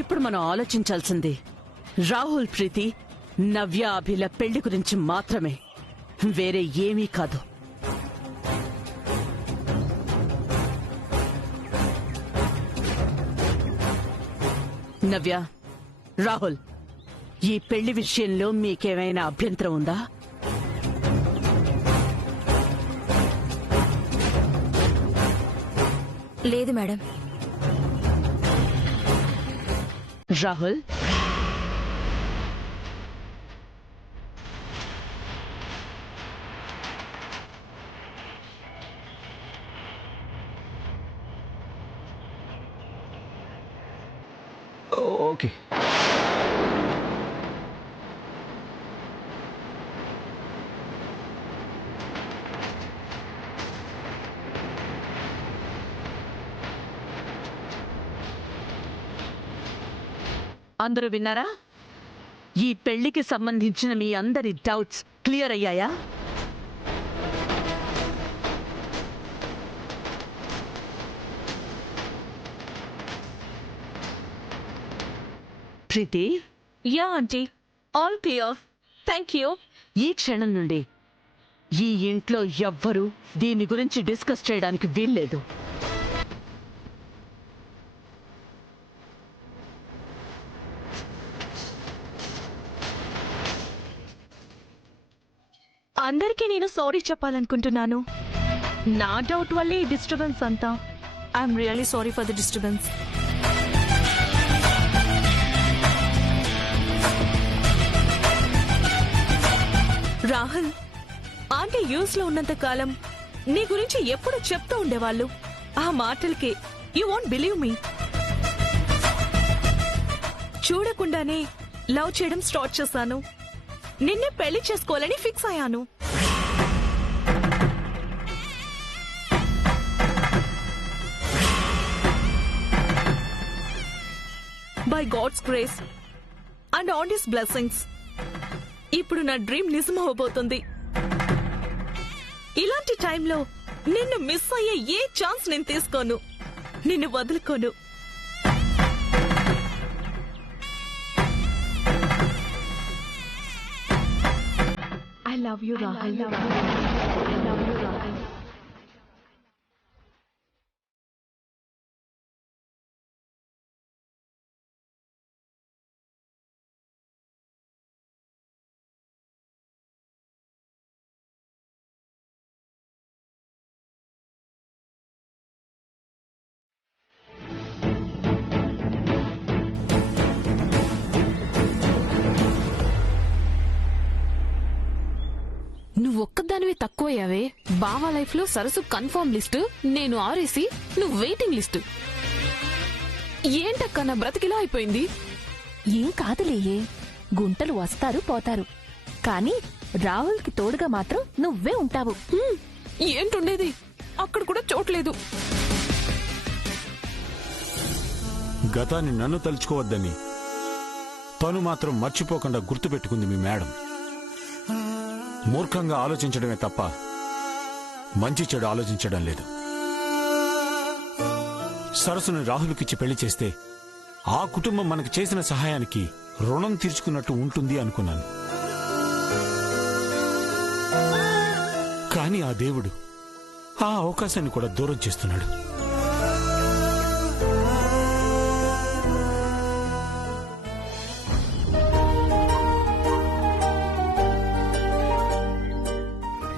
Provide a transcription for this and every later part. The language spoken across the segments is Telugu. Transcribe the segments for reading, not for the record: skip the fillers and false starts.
ఇప్పుడు మనం ఆలోచించాల్సింది రాహుల్ ప్రీతి నవ్య అభిల పెళ్లి గురించి మాత్రమే, వేరే ఏమీ కాదు. నవ్య, రాహుల్, ఈ పెళ్లి విషయంలో మీకేమైనా అభ్యంతరం ఉందా? లేదు మేడం. రాహుల్, ఓకే. అందరూ విన్నారా? ఈ పెళ్లికి సంబంధించిన మీ అందరి డౌట్స్ క్లియర్ అయ్యాయా? Preethi? Yeah aunty, all clear, thank you. ఈ క్షణం నుండి ఈ ఇంట్లో ఎవ్వరూ దీని గురించి డిస్కస్ చేయడానికి వీల్లేదు. అందరికీ నేను సారీ చెప్పాలనుకుంటున్నాను. నా డౌట్ వల్లే ఈ డిస్టర్బెన్స్ అంతా. I'm really sorry for the disturbance. Rahul, aunty use లో ఉన్నంత కాలం నీ గురించి ఎప్పుడు చెప్తూ ఉండేవాళ్ళు. ఆ మాటలకి యూ వోంట్ బిలీవ్ మీ. చూడకుండానే లవ్ చేయడం స్టార్ట్ చేశాను. నిన్నే పెళ్లి చేసుకోవాలని ఫిక్స్ అయ్యాను. By God's grace and on his blessings ఇప్పుడు నా డ్రీమ్ నిజం అవబోతుంది. ఇలాంటి టైంలో నిన్ను మిస్ అయ్యే ఏ ఛాన్స్ నేను తీసుకోను, నిన్ను వదులుకోను. I love you, Rahul. I love you. I love you, Rahul. నువ్వు ఒక్కదానివే తక్కువయ్యావే. బావా లైఫ్ లో సరసు కన్ఫర్మ్ లిస్టు, నేను ఆరేసి నువ్వు వెయిటింగ్ లిస్టు. ఏంటక్క నా బ్రతికిలా అయిపోయింది? ఏం కాదులేయే, గుంటలు వస్తారు పోతారు, కానీ రాహుల్ కి తోడుగా మాత్రం నువ్వే ఉంటావు. ఏంటుండేది, అక్కడ కూడా చోట్లేదు. గతాన్ని నన్ను తలుచుకోవద్దని తను మాత్రం మర్చిపోకుండా గుర్తుపెట్టుకుంది మీ మేడం. మూర్ఖంగా ఆలోచించడమే తప్ప మంచి చెడు ఆలోచించడం లేదు. సరస్సుని రాహుల్కిచ్చి పెళ్లి చేస్తే ఆ కుటుంబం మనకు చేసిన సహాయానికి రుణం తీర్చుకున్నట్టు ఉంటుంది అనుకున్నాను. కానీ ఆ దేవుడు ఆ అవకాశాన్ని కూడా దూరం చేస్తున్నాడు.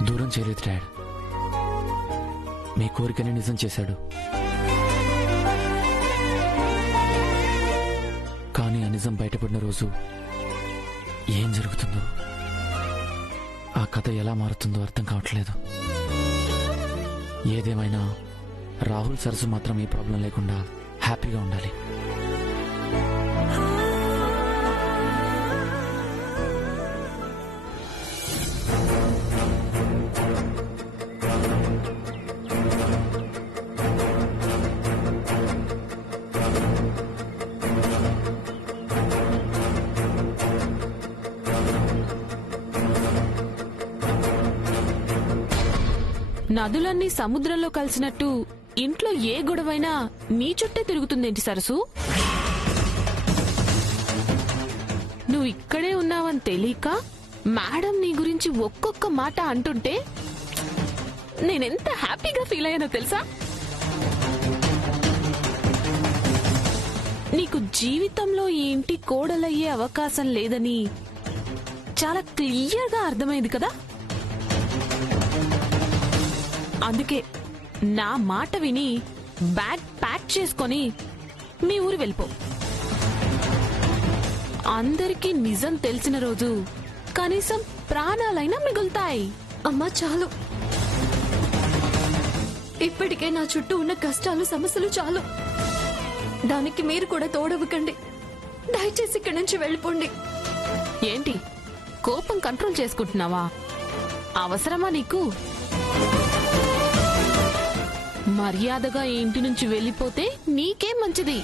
దూరం చేయలేదు డాడ్, మీ కోరికని నిజం చేశాడు. కానీ ఆ నిజం బయటపడిన రోజు ఏం జరుగుతుందో, ఆ కథ ఎలా మారుతుందో అర్థం కావట్లేదు. ఏదేమైనా రాహుల్ సరస్సు మాత్రం ఏ ప్రాబ్లం లేకుండా హ్యాపీగా ఉండాలి. నదులన్నీ సముద్రంలో కలిసినట్టు ఇంట్లో ఏ గొడవైనా నీ చుట్టే తిరుగుతుందేంటి సరసు? అని తెలియక మేడం నీ గురించి ఒక్కొక్క మాట అంటుంటే నేనెంత హ్యాపీగా ఫీల్ అయ్యానో తెలుసా? నీకు జీవితంలో ఈ ఇంటి కోడలయ్యే అవకాశం లేదని చాలా క్లియర్గా అర్థమైంది కదా. అందుకే నా మాట విని బ్యాగ్ ప్యాక్ చేసుకొని మీ ఊరు వెళ్ళిపో. అందరికీ నిజం తెలిసిన రోజు కనీసం ప్రాణాలైనా మిగులుతాయి. అమ్మా చాలు, ఇప్పటికే నా చుట్టూ ఉన్న కష్టాలు సమస్యలు చాలు. దానికి మీరు కూడా తోడవకండి. దయచేసి ఇక్కడి నుంచి వెళ్ళిపోండి. ఏంటి కోపం కంట్రోల్ చేసుకుంటున్నావా? అవసరమా నీకు? మర్యాదగా ఈ ఇంటి నుంచి వెళ్ళిపోతే నీకేం మంచిది.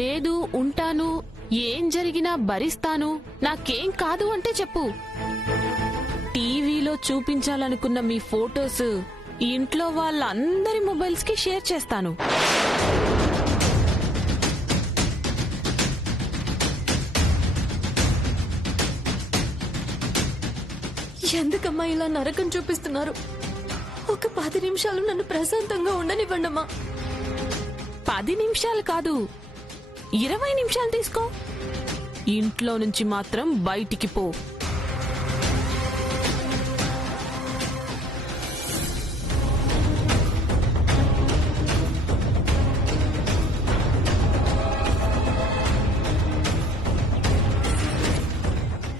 లేదు ఉంటాను, ఏం జరిగినా భరిస్తాను, నాకేం కాదు అంటే చెప్పు. టీవీలో చూపించాలనుకున్న మీ ఫోటోస్ ఇంట్లో వాళ్ళందరి మొబైల్స్ కి షేర్ చేస్తాను. ఎందుకమ్మా ఇలా నరకం చూపిస్తున్నారు? ఒక 10 నిమిషాలు నన్ను ప్రశాంతంగా ఉండనివ్వండమ్మా. 10 నిమిషాలు కాదు, 20 నిమిషాలు తీసుకో. ఇంట్లో నుంచి మాత్రం బయటికి పో.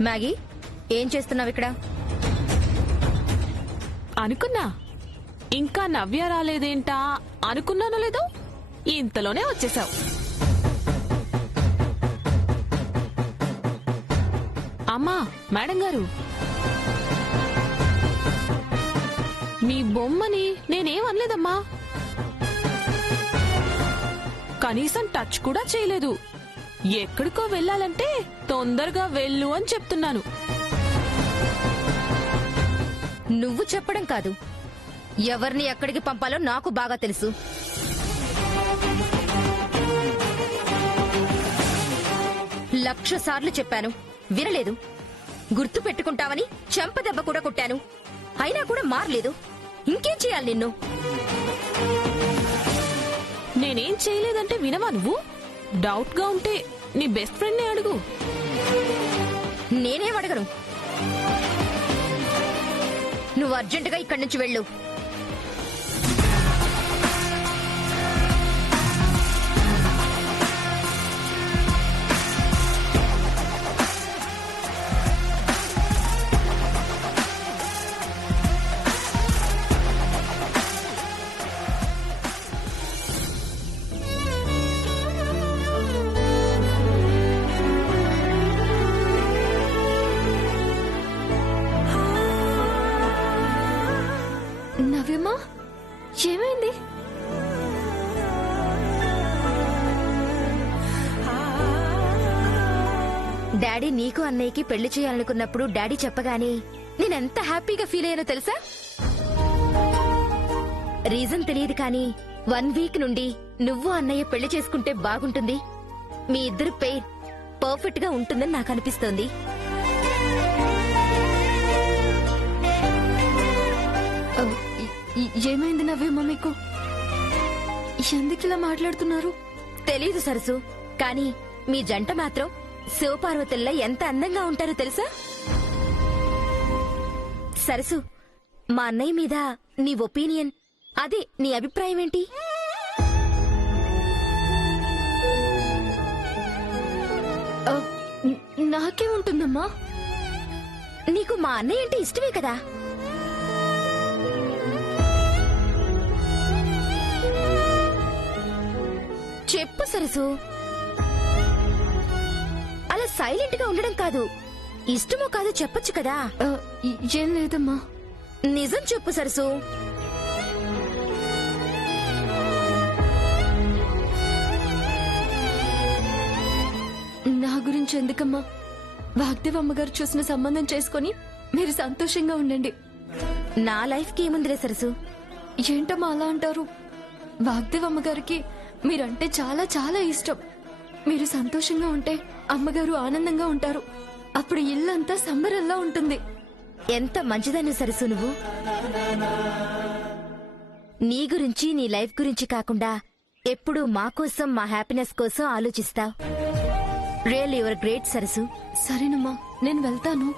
మ్యాగీ, ఏం చేస్తున్నావు ఇక్కడ? అనుకున్నా ఇంకా నవ్య రాలేదేంటా అనుకున్నానో లేదో ఇంతలోనే వచ్చేసావు. అమ్మా, మేడం గారు, మీ బొమ్మని నేనేం అనలేదమ్మా. కనీసం టచ్ కూడా చేయలేదు. ఎక్కడికో వెళ్ళాలంటే తొందరగా వెళ్ళు అని చెప్తున్నాను. నువ్వు చెప్పడం కాదు, ఎవరిని ఎక్కడికి పంపాలో నాకు బాగా తెలుసు. లక్ష సార్లు చెప్పాను, వినలేదు. గుర్తు పెట్టుకుంటావని చెంపదెబ్బ కూడా కొట్టాను, అయినా కూడా మారలేదు. ఇంకేం చేయాలి నిన్ను? నేనేం చేయలేదంటే వినవా నువ్వు? డౌట్ గా ఉంటే నీ బెస్ట్ ఫ్రెండ్ ని అడుగు. నేనేం అడగను. నువ్వు అర్జెంటుగా ఇక్కడి నుంచి వెళ్ళు. నవ్యమ్మా, ఏమైంది? డాడీ నీకు అన్నయ్యకి పెళ్లి చేయాలనుకున్నప్పుడు డాడీ చెప్పగానే నేనెంత హ్యాపీగా ఫీల్ అయ్యానో తెలుసా? రీజన్ తెలియదు కానీ 1 వీక్ నుండి నువ్వు అన్నయ్య పెళ్లి చేసుకుంటే బాగుంటుంది, మీ ఇద్దరు పెయిర్ పర్ఫెక్ట్ గా ఉంటుందని నాకు అనిపిస్తోంది. ఏమైంది నవ్యమ్మా మీకు? ఎందుకు ఇలా మాట్లాడుతున్నారు? తెలీదు సరసు, కానీ మీ జంట మాత్రం శివపార్వతుల్లా ఎంత అందంగా ఉంటారో తెలుసా? సరసు, మా అన్నయ్య మీద నీ ఒపీనియన్, అదే నీ అభిప్రాయం ఏంటి? నాకే ఉంటుందమ్మా. నీకు మా అన్నయ్య అంటే ఇష్టమే కదా? చెప్పు సరసు. అలా సైలెంట్ గా ఉండడం కాదు, ఇష్టమో కాదో చెప్పొచ్చు కదా. ఏం లేదమ్మా. నిజం చెప్పు సరసు. నా గురించి ఎందుకమ్మా? వాగ్దేవ్ అమ్మగారు చూసిన సంబంధం చేసుకుని మీరు సంతోషంగా ఉండండి. నా లైఫ్ కి ఏముందిలే సరసు. ఏంటమ్మా అలా అంటారు? వాగ్దేవ్ అమ్మగారికి మీరంటే చాలా చాలా ఇష్టం. మీరు సంతోషంగా ఉంటే అమ్మగారు ఆనందంగా ఉంటారు. అప్పుడు ఇల్లంతా సంబరంలా ఉంటుంది. ఎంత మంచిదాన్ని సరసు నువ్వు. నీ గురించి నీ లైఫ్ గురించి కాకుండా ఎప్పుడూ మా కోసం మా హ్యాపీనెస్ కోసం ఆలోచిస్తావు. రియల్ యువర్ గ్రేట్ సరసు. సరేనమ్మా, నేను వెళ్తాను.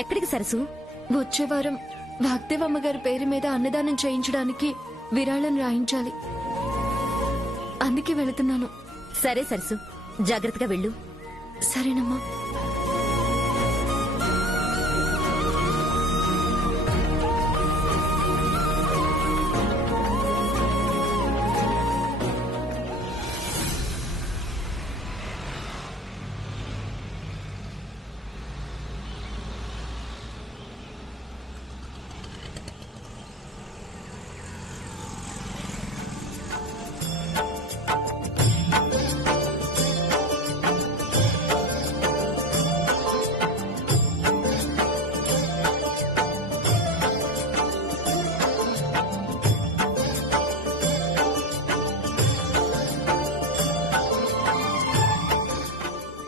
ఎక్కడికి సరసు? వచ్చే వారం వాగ్దేవమ్మ గారి పేరు మీద అన్నదానం చేయించడానికి విరాళం రాయించాలి. అందుకే వెళుతున్నాను. సరే సరసు, జాగ్రత్తగా వెళ్ళు. సరేనమ్మా.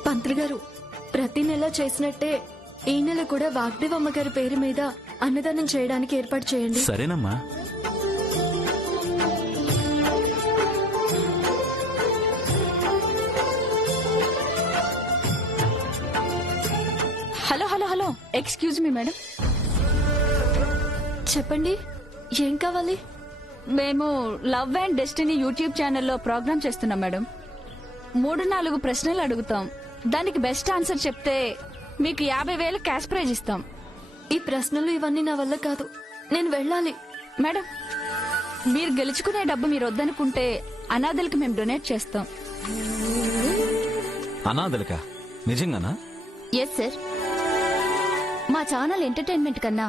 పంతులు గారు, ప్రతి నెల చేసినట్టే ఈ నెల కూడా వాగ్దేవమ్మ గారి పేరు మీద అన్నదానం చేయడానికి ఏర్పాటు చేయండి. సరేనమ్మా. Hello hello hello, excuse me madam. చెప్పండి, ఏం కావాలి? మేము లవ్ అండ్ డెస్టినీ యూట్యూబ్ ఛానల్లో ప్రోగ్రామ్ చేస్తున్నాం మేడం. 3-4 ప్రశ్నలు అడుగుతాం. దానికి బెస్ట్ ఆన్సర్ చెప్తే మీకు 50,000 క్యాష్ ప్రైజ్ ఇస్తాం. ఈ ప్రశ్నలు ఇవన్నీ నా వల్ల కాదు, నేను వెళ్ళాలి. మేడం, మీరు గెలుచుకునే డబ్బు మీరు వద్దనుకుంటే అనాథలకు మేము డొనేట్ చేస్తాం. అనాథలకా? నిజంగానా? Yes sir. మా ఛానల్ ఎంటర్టైన్మెంట్ కన్నా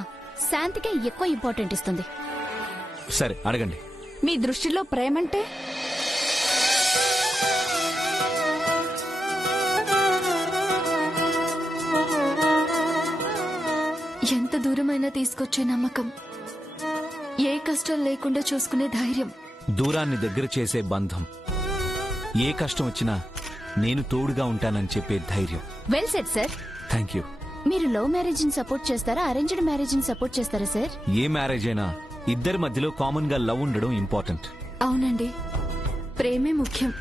శాంతికే ఎక్కువ ఇంపార్టెంట్ ఇస్తుంది. సరే, అడగండి. మీ దృష్టిలో ప్రేమంటే? ఎంత దూరమైనా తీసుకొచ్చే నమ్మకం, ఏ కష్టం లేకుండా చూసుకునే ధైర్యం, దూరాన్ని దగ్గర చేసే బంధం, ఏ కష్టం వచ్చినా నేను తోడుగా ఉంటానని చెప్పే ధైర్యం. Well set sir. Thank you. మీరు లవ్ మ్యారేజ్ ని సపోర్ట్ చేస్తారా, అరేంజ్డ్ మ్యారేజ్ ని సపోర్ట్ చేస్తారా సార్? ఏ మ్యారేజ్ అయినా ఇద్దరి మధ్యలో కామన్ గా లవ్ ఉండడం ఇంపార్టెంట్. అవునండి, ప్రేమే ముఖ్యం.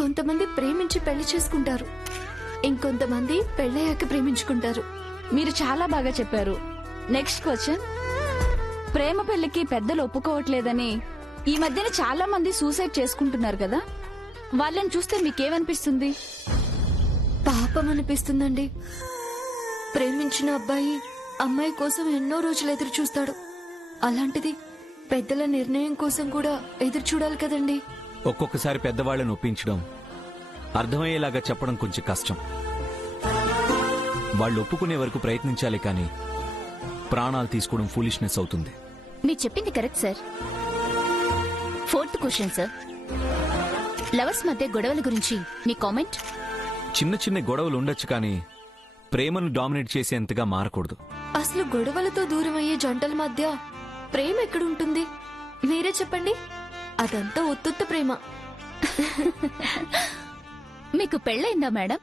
కొంతమంది ప్రేమించి పెళ్లి చేసుకుంటారు, ఇంకొంతమంది పెళ్ళయ్యాక ప్రేమించుకుంటారు. మీరు చాలా బాగా చెప్పారు. Next question. ప్రేమ పెళ్లికి పెద్దలు ఒప్పుకోవట్లేదని ఈ మధ్యన చాలా మంది సూసైడ్ చేసుకుంటున్నారు కదా, వాళ్ళని చూస్తే మీకేమనిపిస్తుంది? పాపం అనిపిస్తుందండి. ప్రేమించిన అబ్బాయి అమ్మాయి కోసం ఎన్నో రోజులు ఎదురు చూస్తాడు. అలాంటిది పెద్దల నిర్ణయం కోసం కూడా ఎదురు చూడాలి కదండి. ఒక్కొక్కసారి పెద్దవాళ్ళని ఒప్పించడం, అర్థమయ్యేలాగా చెప్పడం కొంచెం కష్టం. వాళ్ళు ఒప్పుకునే వరకు ప్రయత్నించాలి, కానీ ప్రాణాలు తీసుకోవడం ఫూలిష్నెస్ అవుతుంది. మీరు చెప్పింది correct sir. 4th question sir. Lovers మధ్య గొడవల గురించి మీ కామెంట్? చిన్న చిన్న గొడవలు ఉండొచ్చు, కానీ ప్రేమను డామినేట్ చేసేంతగా మారకూడదు. అసలు గొడవలతో దూరం అయ్యే జంటల మధ్య ప్రేమ ఎక్కడుంటుంది? మీరే చెప్పండి. అదంతా ఉత్తుత్త ప్రేమ. మీకు పెళ్ళైందా మేడం?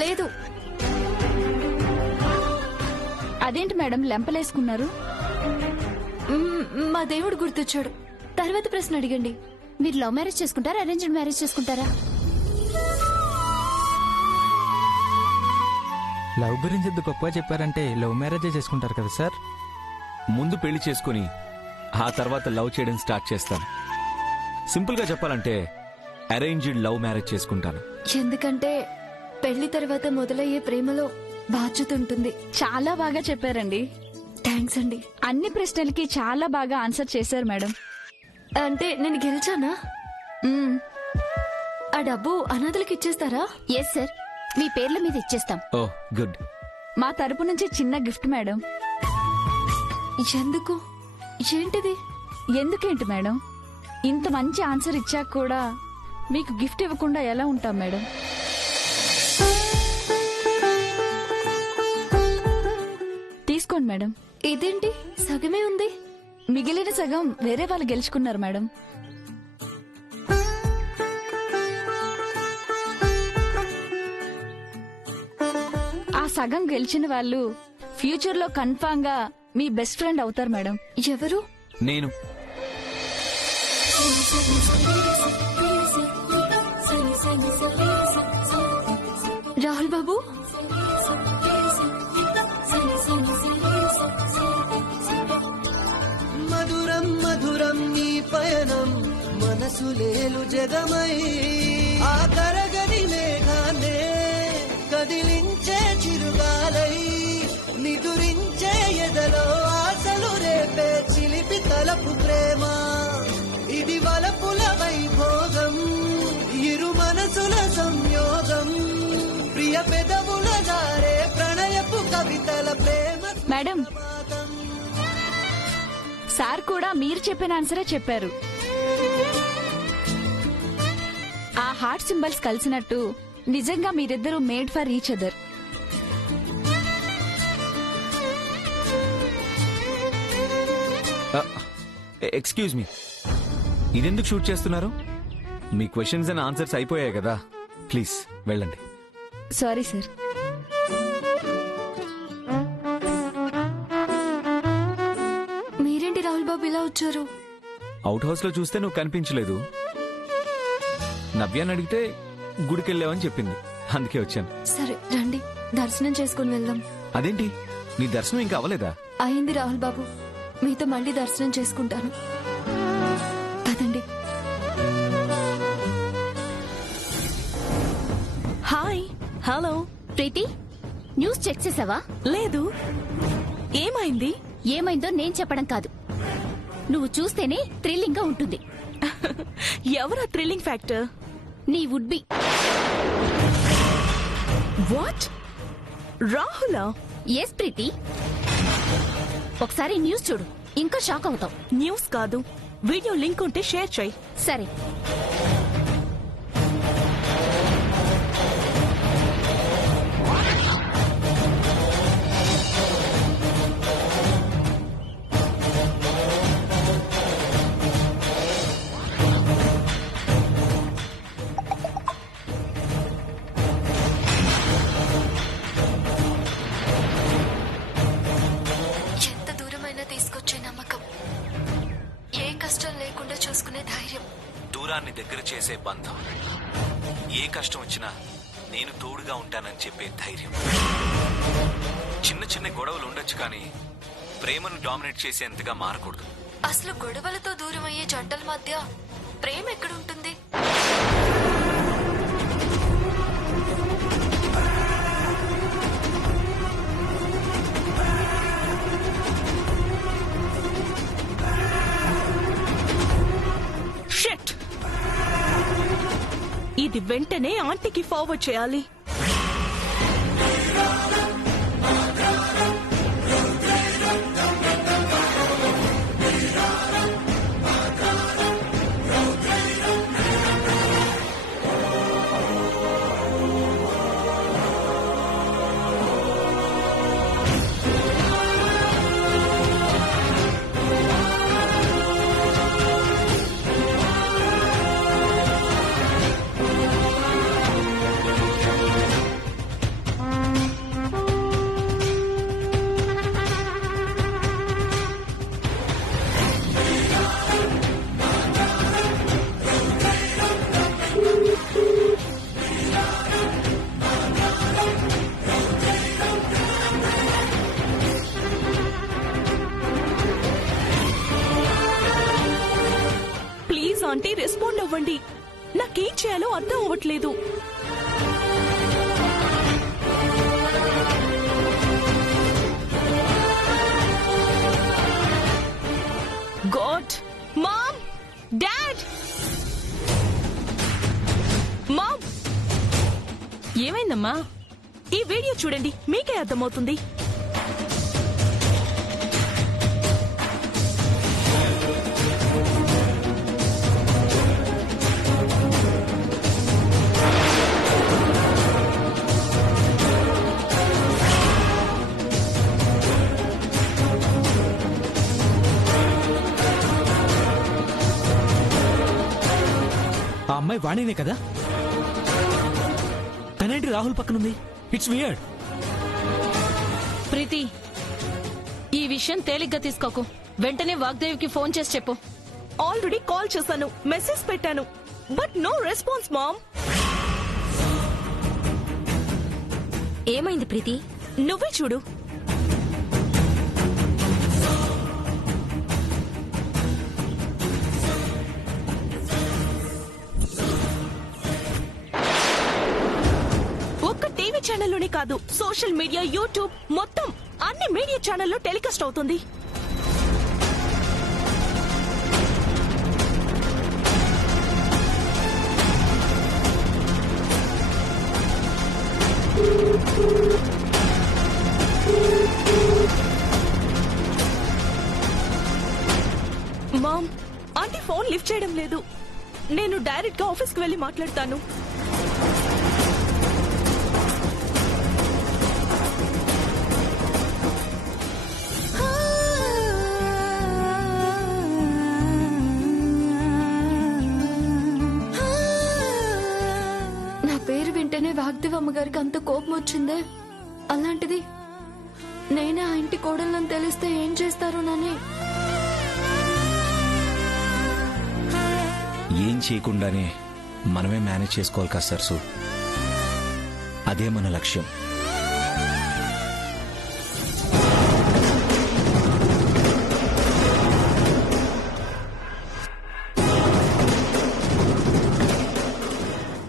లేదు. అదేంటి మేడం లెంపలేసుకున్నారు? మా దేవుడు గుర్తొచ్చాడు. తర్వాత ప్రశ్న అడిగండి. మీరు లవ్ మ్యారేజ్ చేసుకుంటారా, అరేంజ్డ్ మ్యారేజ్ చేసుకుంటారా? లవ్ గురించి ఎంత గొప్పగా చెప్పారంటే లవ్ మ్యారేజే చేసుకుంటారు కదా సార్? ముందు పెళ్లి చేసుకుని ఆ తర్వాత లవ్ చేయడం స్టార్ట్ చేస్తాను. సింపుల్ గా చెప్పాలంటే అరేంజ్డ్ లవ్ మ్యారేజ్ చేసుకుంటాను. ఎందుకంటే పెళ్లి తర్వాత మొదలయ్యే ప్రేమలో బాధ్యత ఉంటుంది. చాలా బాగా చెప్పారండి. థ్యాంక్స్ అండి. అన్ని ప్రశ్నలకి చాలా బాగా ఆన్సర్ చేశారు మేడం. అంటే నేను గెలిచానా? ఆ డబ్బు అనాథలకు ఇచ్చేస్తారా? ఎస్ సార్, మీ పేర్ల మీద ఇచ్చేస్తాం. ఓ గుడ్. మా తరపు నుంచి చిన్న గిఫ్ట్ మేడం. ఎందుకు? ఏంటిది? ఎందుకేంటి మేడం, ఇంత మంచి ఆన్సర్ ఇచ్చాక కూడా మీకు గిఫ్ట్ ఇవ్వకుండా ఎలా ఉంటాం మేడం? తీసుకోండి మేడం. ఇదేంటి సగమే ఉంది? మిగిలిన సగం వేరే వాళ్ళు గెలుచుకున్నారు మేడం. ఆ సగం గెలిచిన వాళ్ళు ఫ్యూచర్ లో కన్ఫామ్ గా మీ బెస్ట్ ఫ్రెండ్ అవుతారు మేడం. ఎవరు? నేను. రాహుల్ బాబు, మధురం మధురం నీ పయనం మనసులేలు జగమై ఆ కరగని మేఘాన్నే కదిలించే చిరుగాలై నిదురించే ఎదలో ఆశలు రేపే చిలిపి తలపు ప్రేమ ఇది వలపుల వైభోగం ఇరు మనసుల సంయోగం ప్రియ పెదవుల జారే ప్రణయపు కవితల ప్రేమ. మేడం, సార్ కూడా మీరు చెప్పిన ఆన్సరే చెప్పారు. ఆ హార్ట్ సింబల్స్ కలిసినట్టు నిజంగా మీరిద్దరూ made for each other. Excuse me, ఇదెందుకు షూట్ చేస్తున్నారు? మీ క్వశ్చన్స్ అండ్ ఆన్సర్స్ అయిపోయాయి కదా, ప్లీజ్ వెళ్ళండి. Sorry sir. మీరేంటి రాహుల్ బాబు ఇలా వచ్చారు? అవుట్ హౌస్ లో చూస్తే నువ్వు కనిపించలేదు. నవ్యాన్ని అడిగితే గుడికెళ్ళావని చెప్పింది, అందుకే వచ్చాను. సరే రండి, దర్శనం చేసుకుని వెళ్దాం. అదేంటి, నీ దర్శనం ఇంకా అవ్వలేదా? అయింది రాహుల్ బాబు, మీతో మళ్ళీ దర్శనం చేసుకుంటాను. పదండి. హాయ్. హలో ప్రీతి, న్యూస్ చెక్ చేసావా? లేదు. ఏమైంది? ఏమైందో నేను చెప్పడం కాదు, నువ్వు చూస్తేనే థ్రిల్లింగ్ గా ఉంటుంది. ఎవరా థ్రిల్లింగ్ ఫ్యాక్టర్? నీ వుడ్ బి. వాట్? రాహులా? ఎస్ ప్రీతి, ఒకసారి న్యూస్ చూడు, ఇంకా షాక్ అవుతావు. న్యూస్ కాదు, వీడియో లింక్ ఉంటే షేర్ చేయి. సరే. ఎంత దూరమైనా తీసుకొచ్చే నమ్మకం, ఏ కష్టం లేకుండా చూసుకునే ధైర్యం, దూరాన్ని దగ్గర చేసే బంధం, ఏ కష్టం వచ్చినా నేను తోడుగా ఉంటానని చెప్పే ధైర్యం. చిన్న చిన్న గొడవలు ఉండొచ్చు, కానీ ప్రేమను డామినేట్ చేసేంతగా మారకూడదు. అసలు గొడవలతో దూరం అయ్యే జంటల మధ్య ప్రేమ ఎక్కడుంటుంది? షిట్! ఇది వెంటనే ఆంటీకి ఫార్వర్డ్ చేయాలి. ఆంటీ రెస్పాండ్ అవ్వండి, నాకేం చేయాలో అర్థం అవ్వట్లేదు. గాడ్! మామ్! డాడ్! మామ్! ఏమైందమ్మా? ఈ వీడియో చూడండి, మీకే అర్థమవుతుంది. ఆ అమ్మాయి వాణినే కదా? తనేంటి రాహుల్ పక్కనుంది? It's weird. ప్రీతి, ఈ విషయం తేలిగ్గా తీసుకోకు. వెంటనే వాగ్దేవికి ఫోన్ చేసి చెప్పు. ఆల్రెడీ కాల్ చేశాను, మెసేజ్ పెట్టాను, బట్ నో రెస్పాన్స్ మామ్. ఏమైంది ప్రీతి? నువ్వే చూడు. ఒక్క టీవీ ఛానల్లోనే కాదు, సోషల్ మీడియా, యూట్యూబ్, మొత్తం అన్ని మీడియా ఛానల్లో టెలికాస్ట్ అవుతుంది. మామ్, ఆంటీ ఫోన్ లిఫ్ట్ చేయడం లేదు. నేను డైరెక్ట్ గా ఆఫీస్కి వెళ్లి మాట్లాడతాను. నా పేరు వింటేనే వాగ్దేవి అమ్మగారికి అంత కోపం వచ్చిందే. అలాంటిది నేనే ఆ ఇంటి కోడళ్ళని తెలిస్తే ఏం చేస్తారు నాని? ఏం చేయకుండానే మనమే మేనేజ్ చేసుకోవాలి కదా సరసు. అదే మన లక్ష్యం.